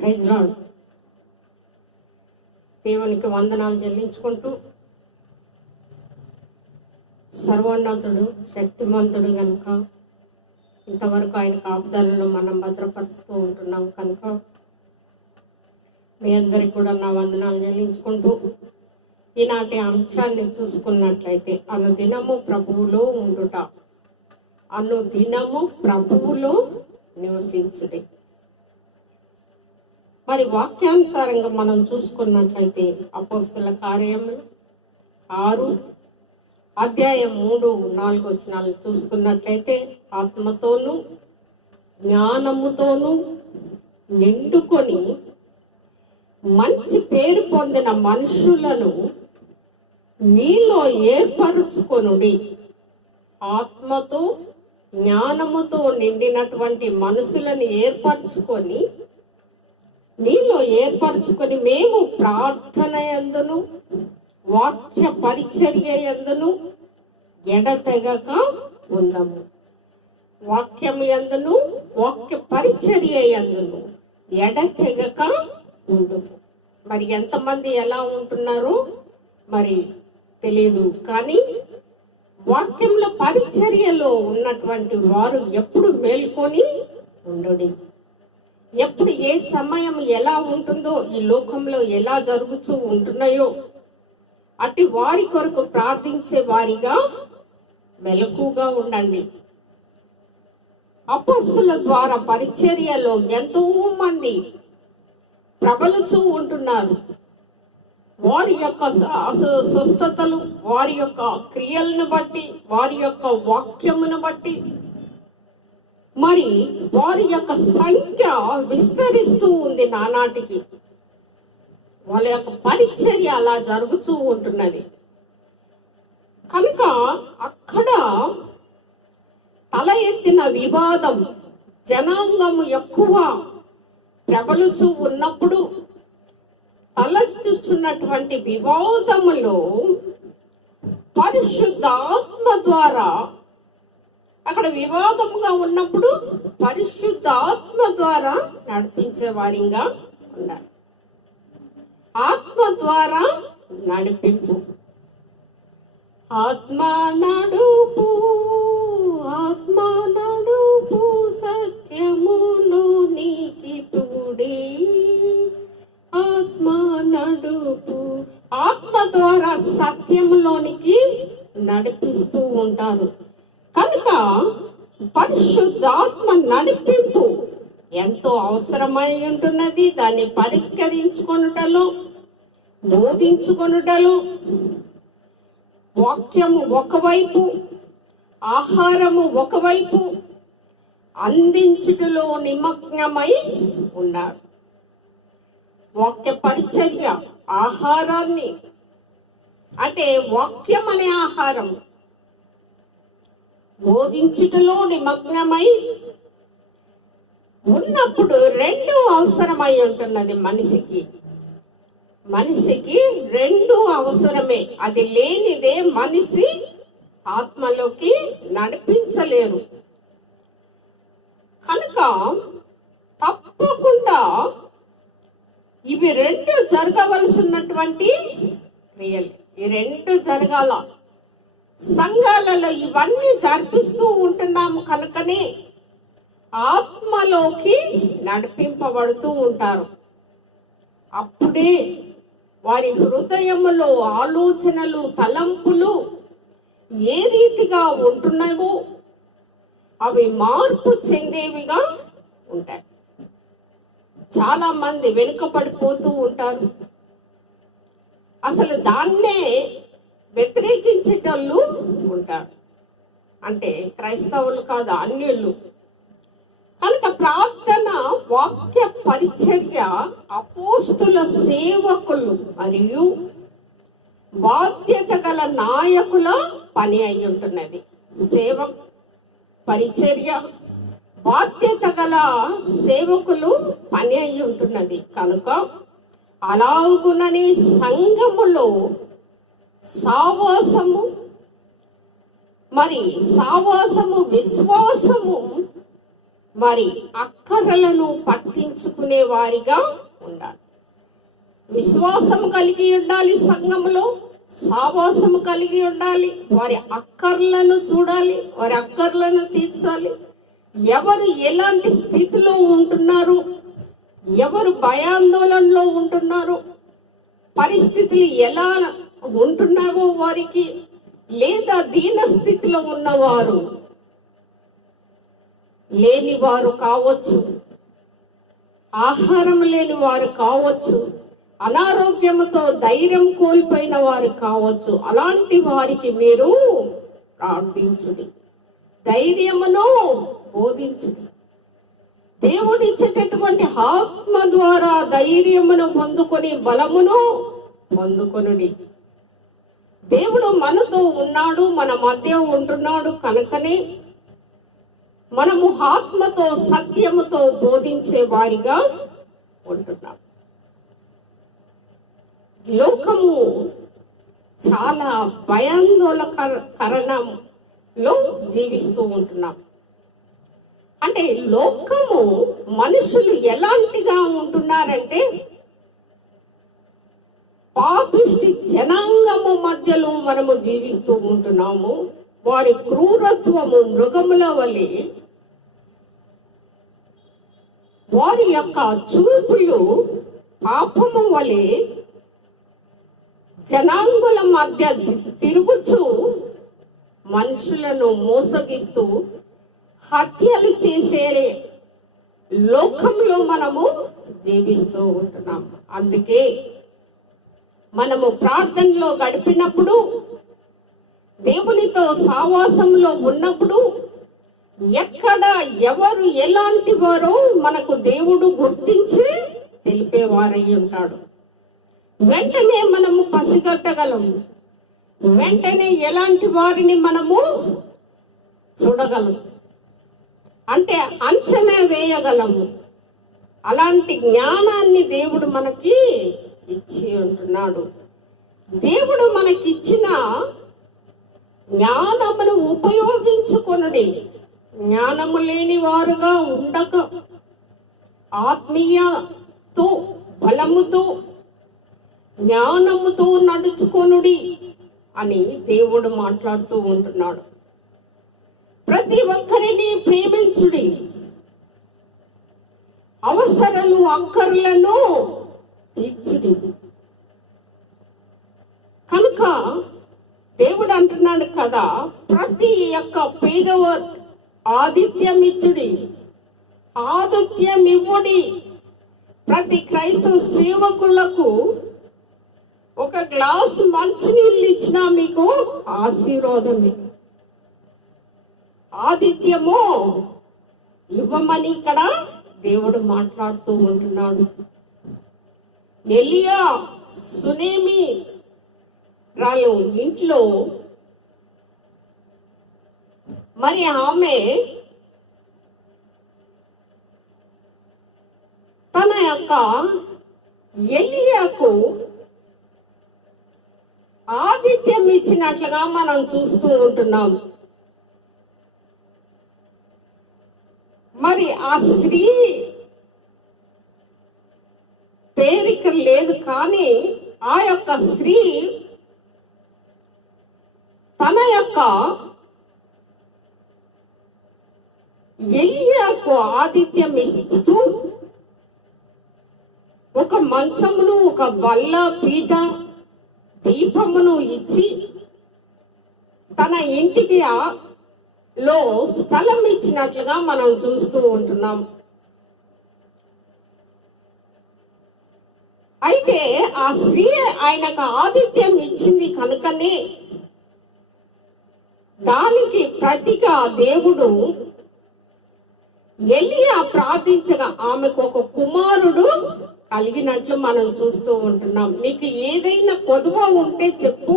Praise lord. దేవునికి వందనాలు చెల్లించుకుంటూ, సర్వోన్నతుడు శక్తిమంతుడు కనుక ఇంతవరకు ఆయన కాపుదలను మనం భద్రపరుస్తూ ఉంటున్నాం కనుక మీ అందరికి కూడా నా వందనాలు చెల్లించుకుంటూ, ఈనాటి అంశాన్ని చూసుకున్నట్లయితే అనుదినము ప్రభువులో ఉండుట, అనుదినము ప్రభువులో నివసించుడి. మరి వాక్యానుసారంగా మనం చూసుకున్నట్లయితే అపోస్తల కార్యములు 6 అధ్యాయం 3-4 వచనాలు చూసుకున్నట్లయితే ఆత్మతోనూ జ్ఞానముతోనూ నిండుకొని మంచి పేరు పొందిన మనుషులను మీలో ఏర్పరుచుకొనుడి. ఆత్మతో జ్ఞానముతో నిండినటువంటి మనుషులను మీలో ఏర్పరచుకొని మేము ప్రార్థన యందును వాక్య పరిచర్య యందును ఎడతెగక ఉందము. వాక్యము యందును వాక్య పరిచర్య యందును ఎడతెగక ఉందము. మరి ఎంతమంది ఎలా ఉంటున్నారో మరి తెలియదు, కానీ వాక్యంలో పరిచర్యలో ఉన్నటువంటి వారు ఎప్పుడు మేల్కొని ఉండుడి. ఎప్పుడు ఏ సమయం ఎలా ఉంటుందో, ఈ లోకంలో ఎలా జరుగుతూ ఉంటున్నాయో అటు వారి కొరకు ప్రార్థించే వారిగా మెలకుగా ఉండండి. అపోస్తలుల ద్వారా పరిచర్యలో ఎంతో మంది ప్రబలుతూ ఉంటున్నారు. వారి యొక్క స్వస్థతలు, వారి యొక్క క్రియలను బట్టి, వారి యొక్క వాక్యమును బట్టి మరి వారి యొక్క సంఖ్య విస్తరిస్తూ ఉంది. నానాటికి వాళ్ళ యొక్క పరిచర్య అలా జరుగుతూ ఉంటున్నది కనుక అక్కడ తల ఎత్తిన వివాదం, జనాంగము ఎక్కువ ప్రబలుచూ ఉన్నప్పుడు తలెత్తుతున్నటువంటి వివాదములో పరిశుద్ధాత్మ ద్వారా, అక్కడ వివాదంగా ఉన్నప్పుడు పరిశుద్ధాత్మ ద్వారా నడిపించే వారిగా ఉండాలి. ఆత్మ ద్వారా నడిపింపు. ఆత్మ నడుపు, ఆత్మ నడుపు, సత్యములో నీకి తోడే. ఆత్మ నడుపు, ఆత్మ ద్వారా సత్యములోనికి నడిపిస్తూ ఉంటారు కనుక పరిశుద్ధాత్మ నడిపింపు ఎంతో అవసరమై ఉంటున్నది. దాన్ని పరిష్కరించుకొనుటలో, బోధించుకొనుటలో, వాక్యము ఒకవైపు, ఆహారము ఒకవైపు అందించుటలో నిమగ్నమై ఉన్నారు. వాక్య పరిచర్య ఆహారాన్ని, అంటే వాక్యం అనే ఆహారం బోధించుటలో నిమగ్నమై ఉన్నప్పుడు రెండు అవసరమై ఉంటున్నది. మనిషికి రెండు అవసరమే. అది లేనిదే మనిషి ఆత్మలోకి నడిపించలేరు కనుక తప్పకుండా ఇవి రెండు జరగవలసినటువంటి క్రియలు. ఈ రెండు జరగాల. సంఘాలలో ఇవన్నీ జరిపిస్తూ ఉంటున్నాము కనుకనే ఆత్మలోకి నడిపింపబడుతూ ఉంటారు. అప్పుడే వారి హృదయములో ఆలోచనలు, తలంపులు ఏ రీతిగా ఉంటున్నావో అవి మార్పు చెందేవిగా ఉంటాయి. చాలా మంది వెనుకబడిపోతూ ఉంటారు. అసలు దాన్నే వ్యతిరేకించేటోళ్ళు ఉంటారు. అంటే క్రైస్తవులు కాదు, అన్యులు. కనుక ప్రార్థన, వాక్య పరిచర్య అపోస్తుల సేవకులు మరియు బాధ్యత గల నాయకుల పని అయి ఉంటున్నది. సేవ పరిచర్య బాధ్యత గల సేవకులు పని అయి ఉంటున్నది కనుక అలాగునని సంఘములో సావాసము, విశ్వాసము, మరి అక్కరలను పట్టించుకునే వారిగా ఉండాలి. విశ్వాసము కలిగి ఉండాలి, సంఘములో సావాసము కలిగి ఉండాలి, వారి అక్కర్లను చూడాలి, వారి అక్కర్లను తీర్చాలి. ఎవరు ఎలాంటి స్థితిలో ఉంటున్నారు, ఎవరు భయాందోళనలో ఉంటున్నారు, పరిస్థితులు ఎలా ఉంటున్నావో వారికి, లేదా దీన స్థితిలో ఉన్నవారు లేని వారు కావచ్చు, ఆహారం లేని వారు కావచ్చు, అనారోగ్యముతో ధైర్యం కోల్పోయిన వారు కావచ్చు. అలాంటి వారికి మీరు ప్రార్థించుడి, ధైర్యమును బోధించుడి. దేవుడిచ్చేటటువంటి ఆత్మ ద్వారా ధైర్యమును పొందుకొని బలమును పొందుకొనుడి. దేవుడు మనతో ఉన్నాడు, మన మధ్య ఉంటున్నాడు కనుకనే మనము ఆత్మతో సత్యముతో బోధించే వారిగా ఉంటున్నాం. లోకము చాలా భయాందోళనకరణంలో జీవిస్తూ ఉంటున్నాం. అంటే లోకము మనుషులు ఎలాంటిగా ఉంటున్నారంటే పాపిష్టి జనాంగము మధ్యలో మనము జీవిస్తూ ఉంటున్నాము. వారి క్రూరత్వము మృగముల వలె, వారి యొక్క చూపులు పాపము వలె జనాంగుల మధ్య తిరుగుచూ మనుషులను మోసగిస్తూ హత్యలు చేసే లోకంలో మనము జీవిస్తూ ఉంటున్నాం. అందుకే మనము ప్రార్థనలో గడిపినప్పుడు, దేవునితో సావాసంలో ఉన్నప్పుడు ఎక్కడ ఎవరు ఎలాంటి వారో మనకు దేవుడు గుర్తించి తెలిపేవారై ఉంటాడు. వెంటనే మనము పసిగట్టగలము, వెంటనే ఎలాంటి వారిని మనము చూడగలము, అంటే అంచనా వేయగలము. అలాంటి జ్ఞానాన్ని దేవుడు మనకి ఇచ్చి ఉంటున్నాడు. దేవుడు మనకిచ్చిన జ్ఞానమును ఉపయోగించుకొనుడి. జ్ఞానము లేని వారుగా ఉండక ఆత్మీయతో బలముతో జ్ఞానముతో నడుచుకొనుడి అని దేవుడు మాట్లాడుతూ ఉంటున్నాడు. ప్రతి ఒక్కరిని ప్రేమించుడి, అవసరాలు అక్కర్లను తీర్చుడి. కనుక దేవుడు అంటున్నాడు కదా, ప్రతి ఒక్క పేదవ ఆతిథ్యమిచ్చుడి, ఆతిథ్యమివ్వుడి. ప్రతి క్రైస్తవ సేవకులకు ఒక గ్లాసు మంచినీళ్ళు ఇచ్చినా మీకు ఆశీర్వాదమే. ఆతిథ్యము ఇవ్వమని ఇక్కడ దేవుడు మాట్లాడుతూ ఉంటున్నాడు. ఎలియా సునేమి రాలు ఇంట్లో మరి ఆమె తన యొక్క ఎలియాకు ఆతిథ్యం ఇచ్చినట్లుగా మనం చూస్తూ ఉంటున్నాం. మరి ఆ స్త్రీ పేరు ఇక్కడ లేదు, కానీ ఆ యొక్క స్త్రీ తన యొక్క ఎలియాకు ఆతిథ్యం ఇస్తూ ఒక మంచమును, ఒక బల్ల, పీట, దీపమును ఇచ్చి తన ఇంటికి లో స్థలం ఇచ్చినట్లుగా మనం చూస్తూ ఉంటున్నాం. అయితే ఆ స్త్రీ ఆయనకు ఆతిథ్యం ఇచ్చింది కనుకనే దానికి ప్రతిగా దేవుడు ఎలియా ప్రార్థించగా ఆమెకు ఒక కుమారుడు కలిగినట్లు మనం చూస్తూ ఉంటున్నాం. నీకు ఏదైనా కొదువ ఉంటే చెప్పు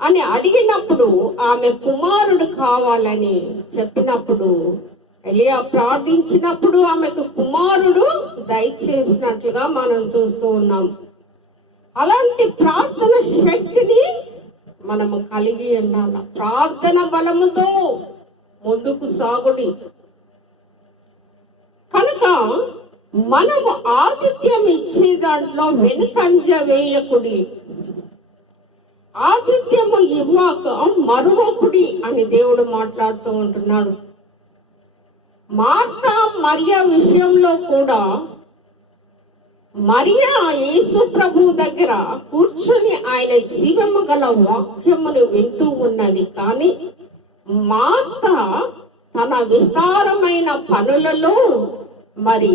అని అడిగినప్పుడు ఆమె కుమారుడు కావాలని చెప్పినప్పుడు ఎలియా ప్రార్థించినప్పుడు ఆమెకు కుమారుడు దయచేసినట్లుగా మనం చూస్తూ ఉన్నాం. అలాంటి ప్రార్థన శక్తిని మనము కలిగి ఉండాలి. ప్రార్థన బలముతో ముందుకు సాగుడి. మనము ఆతిథ్యం ఇచ్చే దాంట్లో వెనుకంజ వేయకుడి, ఆతిథ్యము ఇవ్వక మరువకుడి అని దేవుడు మాట్లాడుతూ ఉంటున్నాడు. మార్తా మరియా విషయంలో కూడా మరియా యేసు ప్రభు దగ్గర కూర్చొని ఆయన జీవము గల వాక్యమును వింటూ ఉన్నది. కానీ మార్త తన విస్తారమైన పనులలో మరి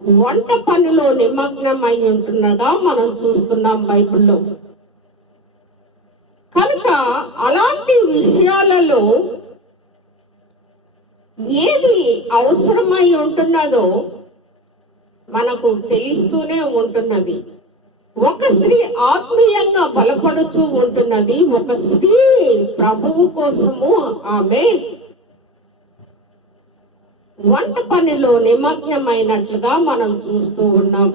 వంట పనిలో నిమగ్నమై ఉంటుండగా మనం చూస్తున్నాం బైబిల్లో. కనుక అలాంటి విషయాలలో ఏది అవసరమై ఉంటున్నదో మనకు తెలుస్తూనే ఉంటున్నది. ఒక స్త్రీ ఆత్మీయంగా బలపడుతూ ఉంటున్నది, ఒక స్త్రీ ప్రభువు కోసము ఆమె వంట పనిలో నిమగ్నమైనట్లుగా మనం చూస్తూ ఉన్నాం.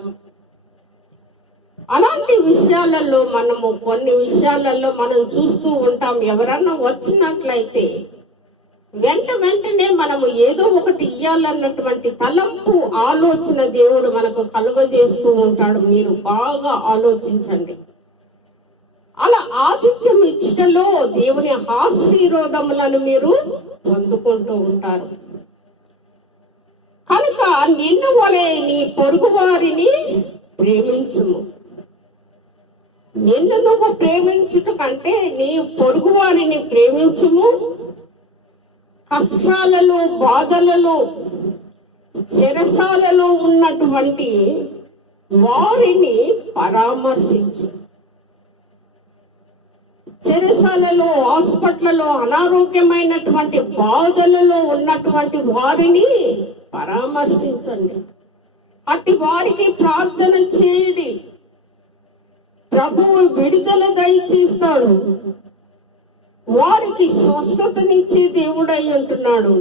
అలాంటి విషయాలలో మనము కొన్ని విషయాలలో మనం చూస్తూ ఉంటాం. ఎవరన్నా వచ్చినట్లయితే వెంటనే మనము ఏదో ఒకటి ఇయ్యాలన్నటువంటి తలంపు ఆలోచన దేవుడు మనకు కలుగజేస్తూ ఉంటాడు. మీరు బాగా ఆలోచించండి. అలా ఆతిథ్యం ఇచ్చటలో దేవుని ఆశీర్వాదములను మీరు పొందుకుంటూ ఉంటారు. కనుక నిన్ను వలె నీ పొరుగు వారిని ప్రేమించుము. నిన్ను నువ్వు ప్రేమించుట కంటే నీ పొరుగు వారిని ప్రేమించుము. కష్టాలలో, బాధలలో, చెరసాలలో ఉన్నటువంటి వారిని పరామర్శించు. చెరసాలలో, హాస్పిటల్లో అనారోగ్యమైనటువంటి బాధలలో ఉన్నటువంటి వారిని పరామర్శించండి. అట్టి వారికి ప్రార్థన చేయండి. ప్రభువు విడుదల దయచేస్తాడు. వారికి స్వస్థతనిచ్చే దేవుడై ఉంటున్నాడు.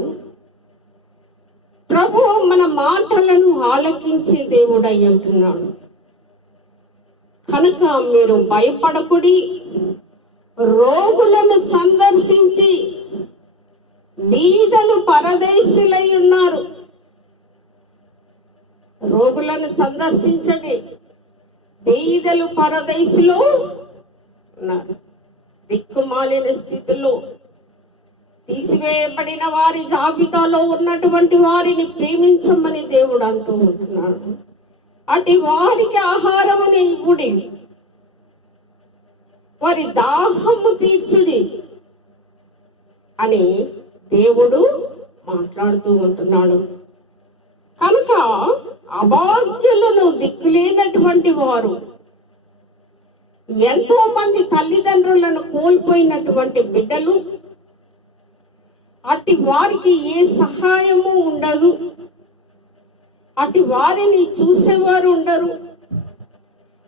ప్రభువు మన మాటలను ఆలకించే దేవుడై ఉంటున్నాడు. కనుక మీరు భయపడకుడి. రోగులను సందర్శించి, బీదలు పరదేశులై ఉన్నారు, రోగులను సందర్శించండి. బీదలు పరదేశులు ఉన్నారు. దిక్కుమాలిన స్థితిలో తీసివేయబడిన వారి జాబితాలో ఉన్నటువంటి వారిని ప్రేమించమని దేవుడు అంటూ ఉంటున్నాడు. అటు వారికి ఆహారముని ఇవ్వుడి, వారి దాహము తీర్చుడి అని దేవుడు మాట్లాడుతూ ఉంటున్నాడు. కనుక అభాగ్యులను, దిక్కులేనటువంటి వారు, ఎంతో మంది తల్లిదండ్రులను కోల్పోయినటువంటి బిడ్డలు, అట్టి వారికి ఏ సహాయము ఉండదు, అట్టి వారిని చూసేవారు ఉండరు,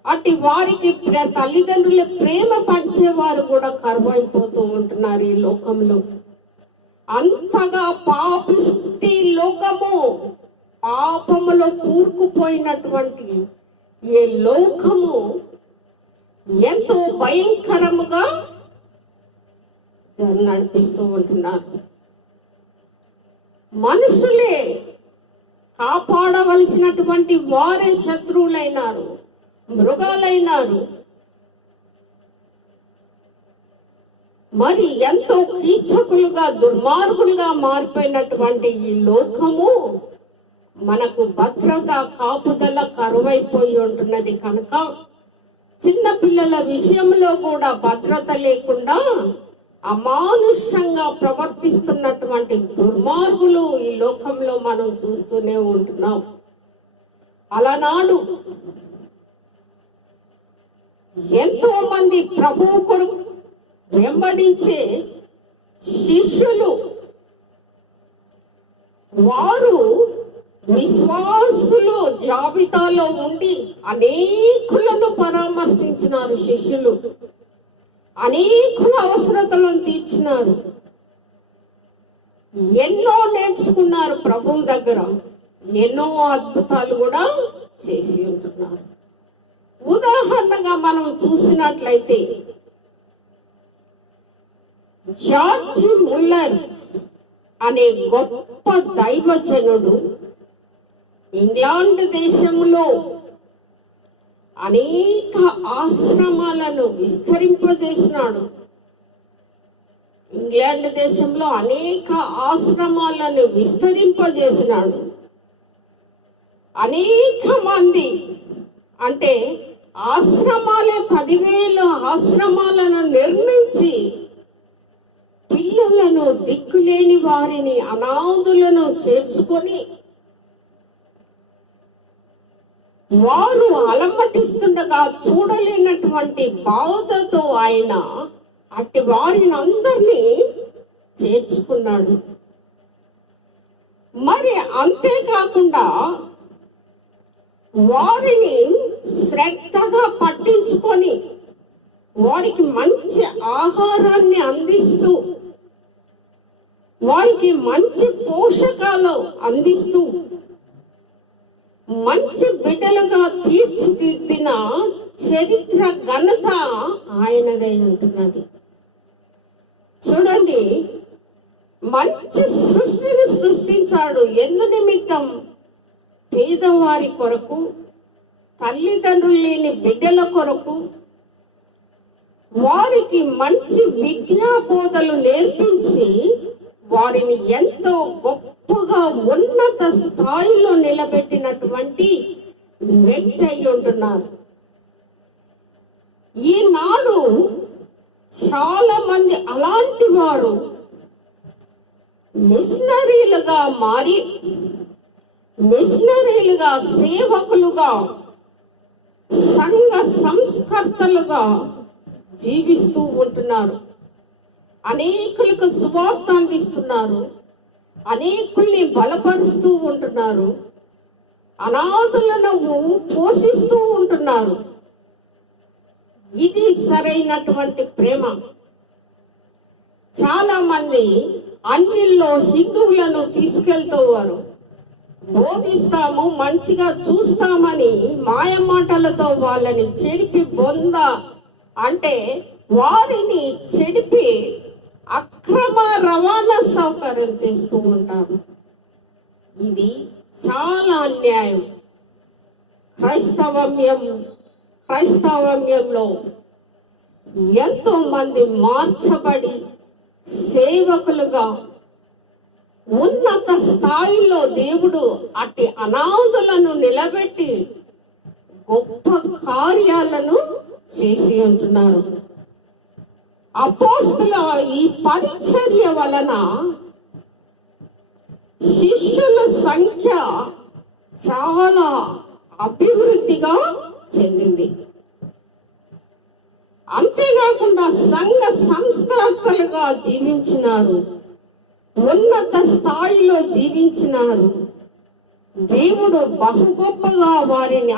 అట్టి వారికి తల్లిదండ్రుల ప్రేమ పంచేవారు కూడా కరువైపోతూ ఉంటున్నారు ఈ లోకంలో. అంతగా పాపిష్టి లోకము, పాపములో కూరుకుపోయినటువంటి ఈ లోకము ఎంతో భయంకరముగా నడిపిస్తూ ఉంటున్నారు. మనుషులే కాపాడవలసినటువంటి వారే శత్రువులైనారు, మృగాలైనారు. మరి ఎంతో కీచకులుగా, దుర్మార్గులుగా మారిపోయినటువంటి ఈ లోకము మనకు భద్రత, కాపుదల కరువైపోయి ఉంటున్నది. కనుక చిన్న పిల్లల విషయంలో కూడా భద్రత లేకుండా అమానుషంగా ప్రవర్తిస్తున్నటువంటి దుర్మార్గులు ఈ లోకంలో మనం చూస్తూనే ఉంటున్నాం. అలనాడు ఎంతో మంది ప్రభువు కొరకు వెంబడించే శిష్యులు, వారు విశ్వాసులు జాబితాలో ఉండి అనేకులను పరామర్శించినారు. శిష్యులు అనేకుల అవసరతలను తీర్చినారు, ఎన్నో నేర్చుకున్నారు ప్రభువు దగ్గర, ఎన్నో అద్భుతాలు కూడా చేసి ఉంటున్నారు. ఉదాహరణగా మనం చూసినట్లయితే జార్జ్ ముల్లర్ అనే గొప్ప దైవజనుడు ఇంగ్లాండ్ దేశంలో అనేక ఆశ్రమాలను విస్తరింపజేసినాడు. ఇంగ్లాండ్ దేశంలో అనేక ఆశ్రమాలను విస్తరింపజేసినాడు. అనేక మంది అంటే ఆశ్రమాలే 10,000 ఆశ్రమాలను నిర్మించి పిల్లలను, దిక్కులేని వారిని, అనాథులను చేర్చుకొని వారు అలమటిస్తుండగా చూడలేనటువంటి బాధతో ఆయన అట్టి వారిని అందరినీ చేర్చుకున్నాడు. మరి అంతేకాకుండా వారిని శ్రద్ధగా పట్టించుకొని వారికి మంచి ఆహారాన్ని అందిస్తూ, వారికి మంచి పోషకాలు అందిస్తూ, మంచి బిడ్డలుగా తీర్చిదిద్దిన చరిత్ర ఘనత ఆయనదై ఉంటున్నది. చూడండి, మంచి సృష్టిని సృష్టించాడు. ఎందు నిమిత్తం? పేదవారి కొరకు, తల్లిదండ్రులు లేని బిడ్డల కొరకు, వారికి మంచి విద్యా బోధలు నేర్పించి వారిని ఎంతో గొప్పగా ఉన్నత స్థాయిలో నిలబెట్టినటువంటి వ్యక్తి అయి ఉంటున్నారు. ఈనాడు చాలా మంది అలాంటి వారు మిషనరీలుగా మారి, మిషనరీలుగా, సేవకులుగా, సంఘ సంస్కర్తలుగా జీవిస్తూ ఉంటున్నారు. అనేకులకు సువార్త అందిస్తున్నారు. అనేకుల్ని బలపరుస్తూ ఉంటున్నారు. అనాథులను పోషిస్తూ ఉంటున్నారు. ఇది సరైనటువంటి ప్రేమ. చాలా మంది అన్నిల్లో హిందువులను తీసుకెళ్తూ వారు బోధిస్తాము, మంచిగా చూస్తామని మాయ మాటలతో వాళ్ళని చెడిపి అంటే వారిని చెడిపి అక్రమ రవాణా సౌకర్యం చేస్తూ ఉంటారు. ఇది చాలా అన్యాయం. క్రైస్తవ్యంలో ఎంతో మంది మార్చబడి సేవకులుగా ఉన్నత స్థాయిలో దేవుడు అట్టి అనాథులను నిలబెట్టి గొప్ప కార్యాలను చేసి ఉంటున్నారు. అపోస్తుల ఈ పరిచర్య వలన శిష్యుల సంఖ్య చాలా అభివృద్ధిగా చెందింది. అంతేకాకుండా సంఘ సంస్కర్తలుగా జీవించినారు. ఉన్నత స్థాయిలో జీవించినారు. దేవుడు బహు గొప్పగా వారిని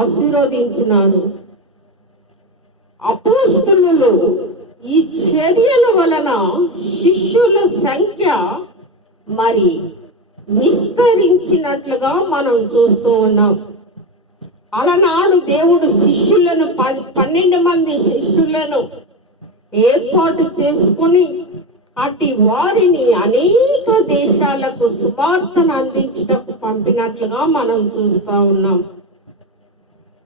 ఆశీర్వదించినారు. అపోస్తలులు ఈ చర్యల వలన శిష్యుల సంఖ్య మరి విస్తరించినట్లుగా మనం చూస్తూ ఉన్నాం. అలనాడు దేవుడు శిష్యులను 12 మంది శిష్యులను ఏర్పాటు చేసుకుని అట్టి వారిని అనేక దేశాలకు సువార్తను అందించుటకు పంపినట్లుగా మనం చూస్తూ ఉన్నాం.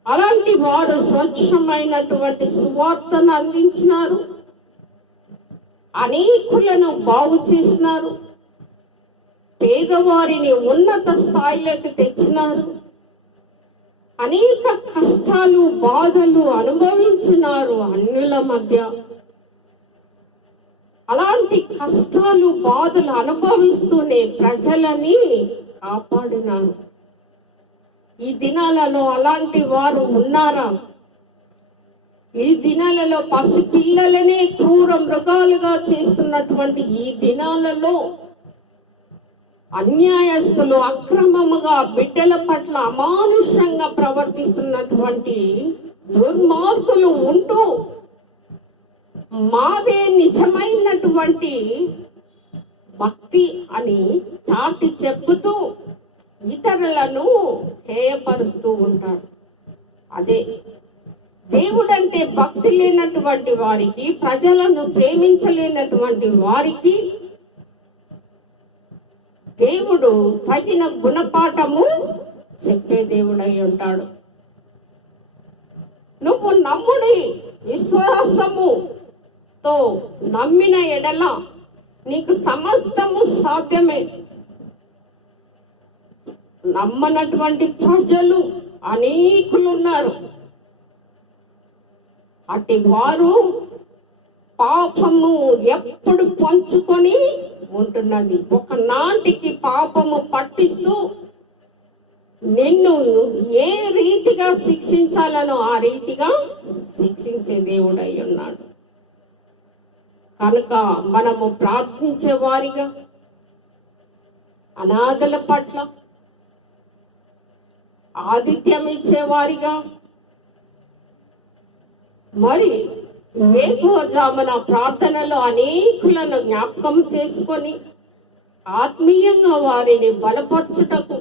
అలాంటి వారు స్వచ్ఛమైనటువంటి సువార్తను అందించినారు. అనేకులను బాగు చేసినారు. పేదవారిని ఉన్నత స్థాయిలోకి తెచ్చినారు. అనేక కష్టాలు, బాధలు అనుభవించినారు అన్యుల మధ్య. అలాంటి కష్టాలు, బాధలు అనుభవిస్తూనే ప్రజలని కాపాడినారు. ఈ దినాలలో అలాంటి వారు ఉన్నారా? ఈ దినాలలో పసిపిల్లలనే క్రూర మృగాలుగా చేస్తున్నటువంటి ఈ దినాలలో అన్యాయస్తులు అక్రమముగా బిడ్డల పట్ల అమానుషంగా ప్రవర్తిస్తున్నటువంటి దుర్మార్గులు ఉంటూ మాదే నిజమైనటువంటి భక్తి అని చాటి చెప్పుతూ ఇతరులను హేయపరుస్తూ ఉంటారు. అదే దేవుడంటే భక్తి లేనటువంటి వారికి, ప్రజలను ప్రేమించలేనటువంటి వారికి దేవుడు తగిన గుణపాఠము చెప్పే దేవుడై ఉంటాడు. నువ్వు నమ్ముడి విశ్వాసముతో నమ్మిన ఎడల నీకు సమస్తము సాధ్యమే. నమ్మనటువంటి ప్రజలు అనేకులు ఉన్నారు. అట్టి వారు పాపము ఎప్పుడు పంచుకొని ఉంటున్నది. ఒకనాటికి పాపము పట్టిస్తూ నిన్ను ఏ రీతిగా శిక్షించాలనో ఆ రీతిగా శిక్షించే దేవుడై ఉన్నాడు. కనుక మనము ప్రార్థించే వారిగా, అనాథల పట్ల ఆతిథ్యం ఇచ్చేవారిగా, మరి వేకువజామున ప్రార్థనలో అనేకులను జ్ఞాపకం చేసుకొని ఆత్మీయంగా వారిని బలపరచుటకు,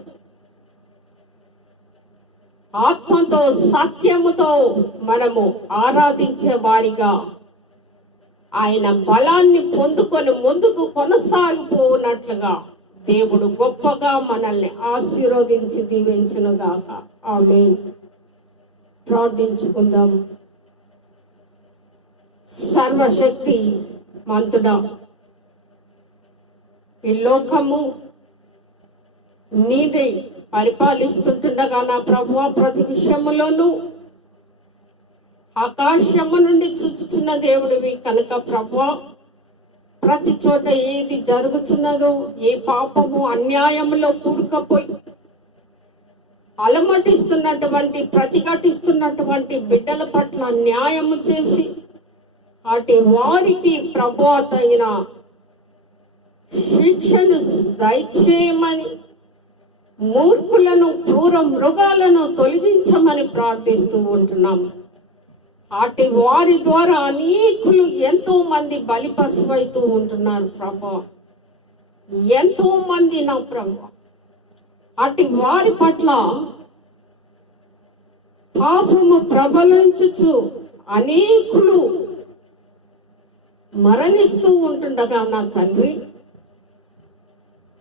ఆత్మతో సత్యముతో మనము ఆరాధించే వారిగా ఆయన బలాన్ని పొందుకొని ముందుకు కొనసాగిపోనట్లుగా దేవుడు గొప్పగా మనల్ని ఆశీర్వదించి దీవించునుగాక. ఆమేన్. ప్రార్థించుకుందాం. సర్వశక్తి మంతుడా, ఈ లోకము నీదే పరిపాలిస్తుండగా నా ప్రభువా, ప్రతి విషయములోనూ ఆకాశము నుండి చూచుచున్న దేవుడివి కనుక ప్రభువా, ప్రతి చోట ఏది జరుగుతున్నదో, ఏ పాపము అన్యాయములో కూరుకుపోయి అలమటిస్తున్నటువంటి, ప్రతిఘటిస్తున్నటువంటి బిడ్డల పట్ల న్యాయము చేసి అటు వారికి ప్రభువా తగిన శిక్షను దయచేయమని, మూర్ఖులను క్రూర మృగాలను తొలగించమని ప్రార్థిస్తూ ఉంటున్నాము. అటు వారి ద్వారా అనేకులు ఎంతో మంది బలి పశువైతూ ఉంటున్నారు ప్రభువా. ఎంతో మంది నా ప్రభువా అటు వారి పట్ల పాపము ప్రబలించుచు అనేకులు మరణిస్తూ ఉంటుండగా నా తండ్రి,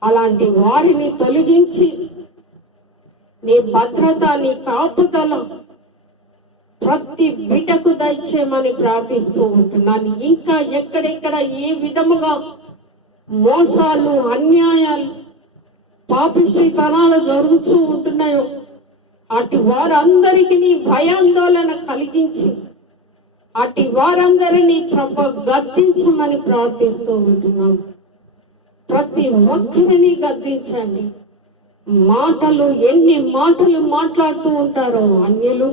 అలాంటి వారిని తొలగించి నీ భద్రత, నీ కాపుదల ప్రతి బిడ్డకు దయచేయమని ప్రార్థిస్తూ ఉంటున్నాను. ఇంకా ఎక్కడెక్కడ ఏ విధముగా మోసాలు, అన్యాయాలు, పాపిష్టితనాలు జరుగుతూ ఉంటున్నాయో అటు వారందరికీ నీ భయాందోళన కలిగించి అటు వారందరినీ ప్రభు గద్దించమని ప్రార్థిస్తూ ఉంటున్నాం. ప్రతి ఒక్కరిని గద్దించండి. మాటలు ఎన్ని మాటలు మాట్లాడుతూ ఉంటారో అన్యులు.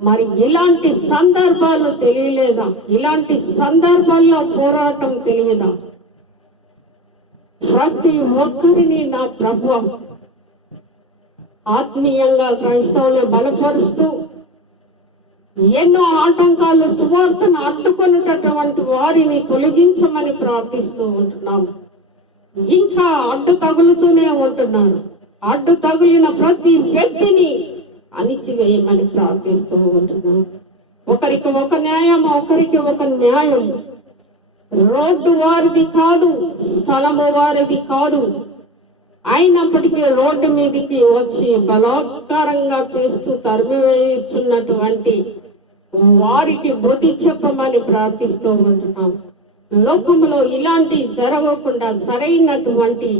మరి ఇలాంటి సందర్భాలు తెలియలేదా? ఇలాంటి సందర్భాల్లో పోరాటం తెలియదా? ప్రతి ఒక్కరిని నా ప్రభు ఆత్మీయంగా క్రైస్తవులను బలపరుస్తూ ఎన్నో ఆటంకాలు సువార్తను అడ్డుకున్నటువంటి వారిని తొలగించమని ప్రార్థిస్తూ ఉంటున్నాము. ఇంకా అడ్డు తగులుతూనే ఉంటున్నారు. అడ్డు తగిలిన ప్రతి వ్యక్తిని అణిచివేయమని ప్రార్థిస్తూ ఉంటున్నాం. ఒకరికి ఒక న్యాయం, ఒకరికి ఒక న్యాయం. రోడ్డు వారిది కాదు, స్థలము వారిది కాదు. అయినప్పటికీ రోడ్డు మీదకి వచ్చి బలాత్కారంగా చేస్తూ తరిమివేస్తున్నటువంటి వారికి బుద్ధి చెప్పమని ప్రార్థిస్తూ ఉంటున్నాం. లోకంలో ఇలాంటి జరగకుండా సరైనటువంటి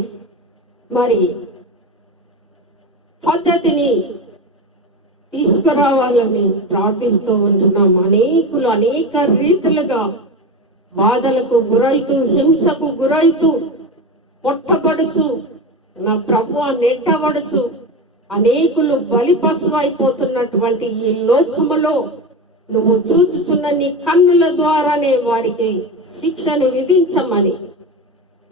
మరి పద్ధతిని తీసుకురావాలని ప్రార్థిస్తూ ఉంటున్నాం. అనేకులు అనేక రీతిలుగా బాధలకు గురైతూ, హింసకు గురైతూ, కొట్టబడుచు, నా ప్రభు నెట్టబడుచు అనేకులు బలి పశువు అయిపోతున్నటువంటి ఈ లోకములో నువ్వు చూచుచున్న నీ కన్నుల ద్వారానే వారికి శిక్షను విధించమని,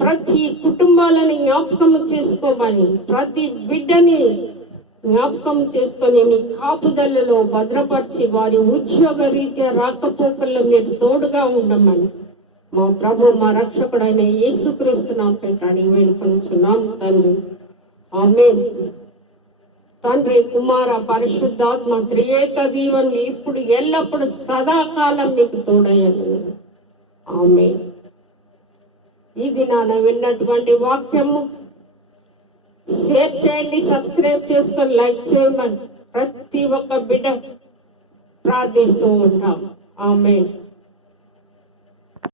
ప్రతి కుటుంబాలను జ్ఞాపకం చేసుకోమని, ప్రతి బిడ్డని జ్ఞాపకం చేసుకొని నీ కాపుదలలో భద్రపరిచి వారి ఉద్యోగ రీత్యా రాకపోకల్లో మీరు తోడుగా ఉండమని మా ప్రభు, మా రక్షకుడైన యేసుక్రీస్తు నామమున అడిగి వేడుకొనుచున్నాం తండ్రి. ఆమేన్. తండ్రి, కుమార, పరిశుద్ధాత్మ త్రియేక దీవెనలు ఇప్పుడు ఎల్లప్పుడు సదాకాలం నీకు తోడయ్యను. ఆమేన్. ఈ దినాన విన్నటువంటి వాక్యము షేర్ చేయండి, సబ్స్క్రైబ్ చేసుకొని లైక్ చేయమని ప్రతి ఒక్క బిడ్డ ప్రార్థిస్తూ ఉంటాం. ఆమేన్.